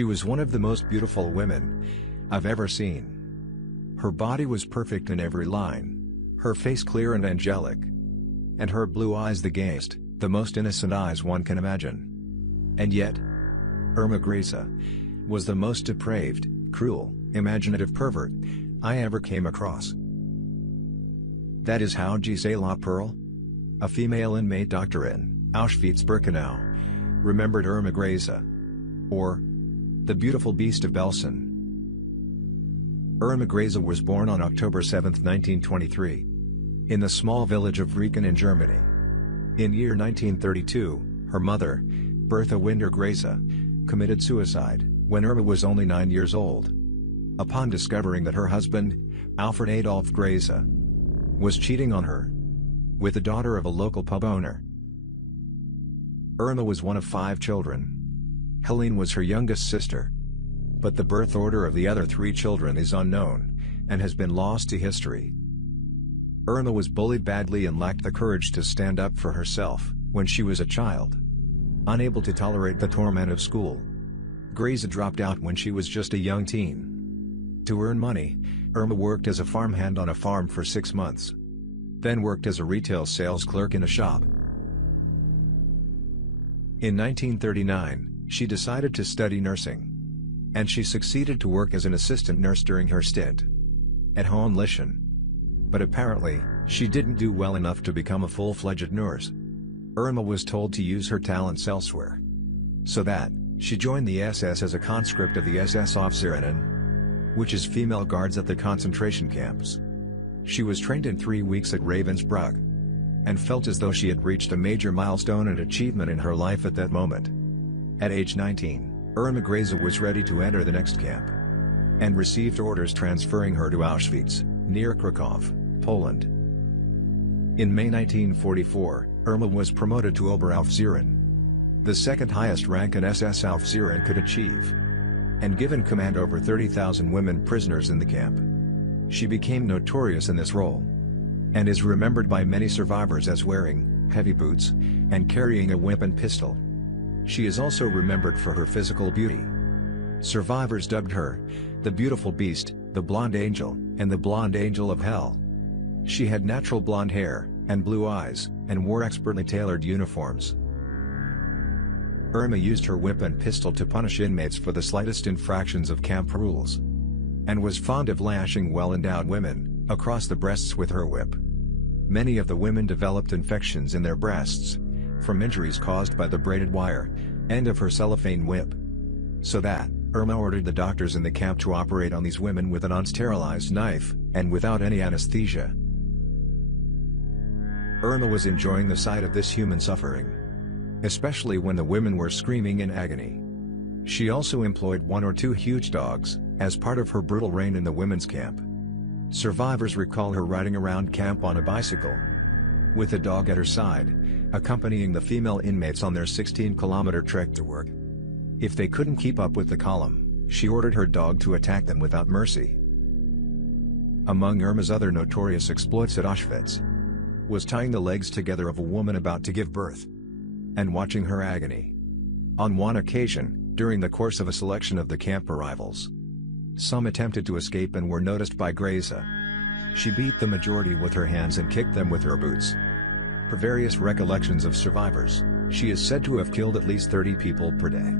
She was one of the most beautiful women I've ever seen. Her body was perfect in every line, her face clear and angelic, and her blue eyes the gayest, the most innocent eyes one can imagine. And yet, Irma Grese was the most depraved, cruel, imaginative pervert I ever came across. That is how Gisela Perl, a female inmate doctor in Auschwitz-Birkenau, remembered Irma Grese, or the beautiful Beast of Belsen. Irma Grese was born on October 7, 1923, in the small village of Reken in Germany. In year 1932, her mother, Bertha Winder Grese, committed suicide when Irma was only 9 years old. Upon discovering that her husband, Alfred Adolf Grese, was cheating on her with the daughter of a local pub owner. Irma was one of 5 children. Helene was her youngest sister, but the birth order of the other 3 children is unknown, and has been lost to history. Irma was bullied badly and lacked the courage to stand up for herself when she was a child. Unable to tolerate the torment of school, Grese dropped out when she was just a young teen. To earn money, Irma worked as a farmhand on a farm for 6 months. Then worked as a retail sales clerk in a shop. In 1939, she decided to study nursing, and she succeeded to work as an assistant nurse during her stint at Hohenlychen. But apparently, she didn't do well enough to become a full-fledged nurse. Irma was told to use her talents elsewhere. So that, she joined the SS as a conscript of the SS Officerinnen, which is female guards at the concentration camps. She was trained in 3 weeks at Ravensbrück, and felt as though she had reached a major milestone and achievement in her life at that moment. At age 19, Irma Grese was ready to enter the next camp, and received orders transferring her to Auschwitz, near Krakow, Poland. In May 1944, Irma was promoted to Oberaufseherin, the second highest rank an SS Aufseherin could achieve, and given command over 30,000 women prisoners in the camp. She became notorious in this role, and is remembered by many survivors as wearing heavy boots and carrying a whip and pistol. She is also remembered for her physical beauty. Survivors dubbed her the beautiful beast, the blonde angel, and the blonde angel of hell. She had natural blonde hair and blue eyes, and wore expertly tailored uniforms. Irma used her whip and pistol to punish inmates for the slightest infractions of camp rules, and was fond of lashing well-endowed women across the breasts with her whip. Many of the women developed infections in their breasts from injuries caused by the braided wire end of her cellophane whip. So that, Irma ordered the doctors in the camp to operate on these women with an unsterilized knife, and without any anesthesia. Irma was enjoying the sight of this human suffering, especially when the women were screaming in agony. She also employed 1 or 2 huge dogs as part of her brutal reign in the women's camp. Survivors recall her riding around camp on a bicycle, with a dog at her side, accompanying the female inmates on their 16-kilometer trek to work. If they couldn't keep up with the column, she ordered her dog to attack them without mercy. Among Irma's other notorious exploits at Auschwitz was tying the legs together of a woman about to give birth, and watching her agony. On one occasion, during the course of a selection of the camp arrivals, some attempted to escape and were noticed by Grese. She beat the majority with her hands and kicked them with her boots. Per various recollections of survivors, she is said to have killed at least 30 people per day.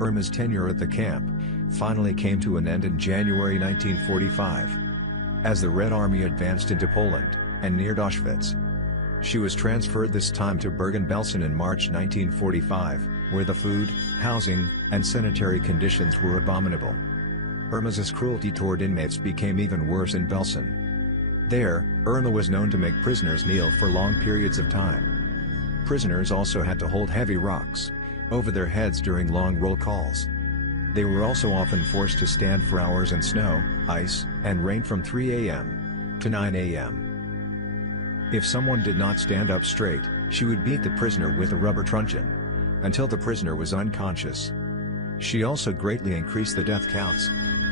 Irma's tenure at the camp finally came to an end in January 1945, as the Red Army advanced into Poland and neared Auschwitz. She was transferred this time to Bergen-Belsen in March 1945, where the food, housing, and sanitary conditions were abominable. Irma's cruelty toward inmates became even worse in Belsen. There, Irma was known to make prisoners kneel for long periods of time. Prisoners also had to hold heavy rocks over their heads during long roll calls. They were also often forced to stand for hours in snow, ice, and rain from 3 a.m. to 9 a.m. If someone did not stand up straight, she would beat the prisoner with a rubber truncheon until the prisoner was unconscious. She also greatly increased the death counts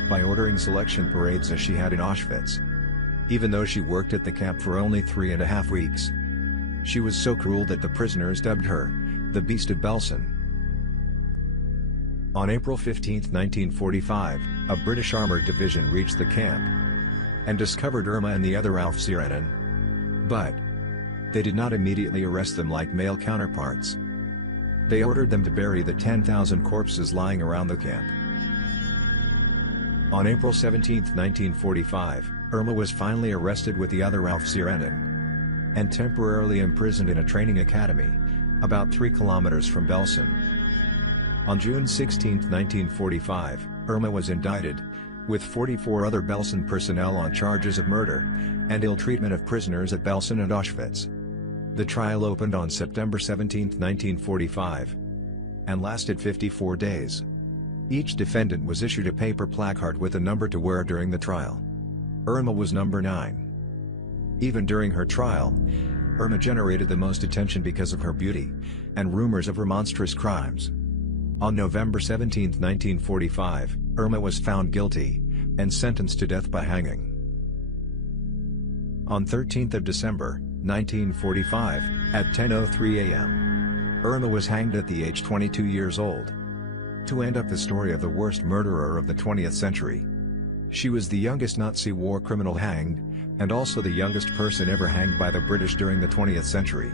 by ordering selection parades as she had in Auschwitz. Even though she worked at the camp for only 3.5 weeks, she was so cruel that the prisoners dubbed her the Beast of Belsen. On April 15, 1945, a British armored division reached the camp and discovered Irma and the other Aufseherinen. But they did not immediately arrest them like male counterparts. They ordered them to bury the 10,000 corpses lying around the camp. On April 17, 1945, Irma was finally arrested with the other Aufseherinen and temporarily imprisoned in a training academy, about 3 kilometers from Belsen. On June 16, 1945, Irma was indicted, with 44 other Belsen personnel on charges of murder and ill-treatment of prisoners at Belsen and Auschwitz. The trial opened on September 17, 1945, and lasted 54 days. Each defendant was issued a paper placard with a number to wear during the trial. Irma was number 9. Even during her trial, Irma generated the most attention because of her beauty and rumors of her monstrous crimes. On November 17, 1945, Irma was found guilty and sentenced to death by hanging. On 13 December, 1945, at 10:03 a.m., Irma was hanged at the age 22 years old. To end up the story of the worst murderer of the 20th century. She was the youngest Nazi war criminal hanged, and also the youngest person ever hanged by the British during the 20th century.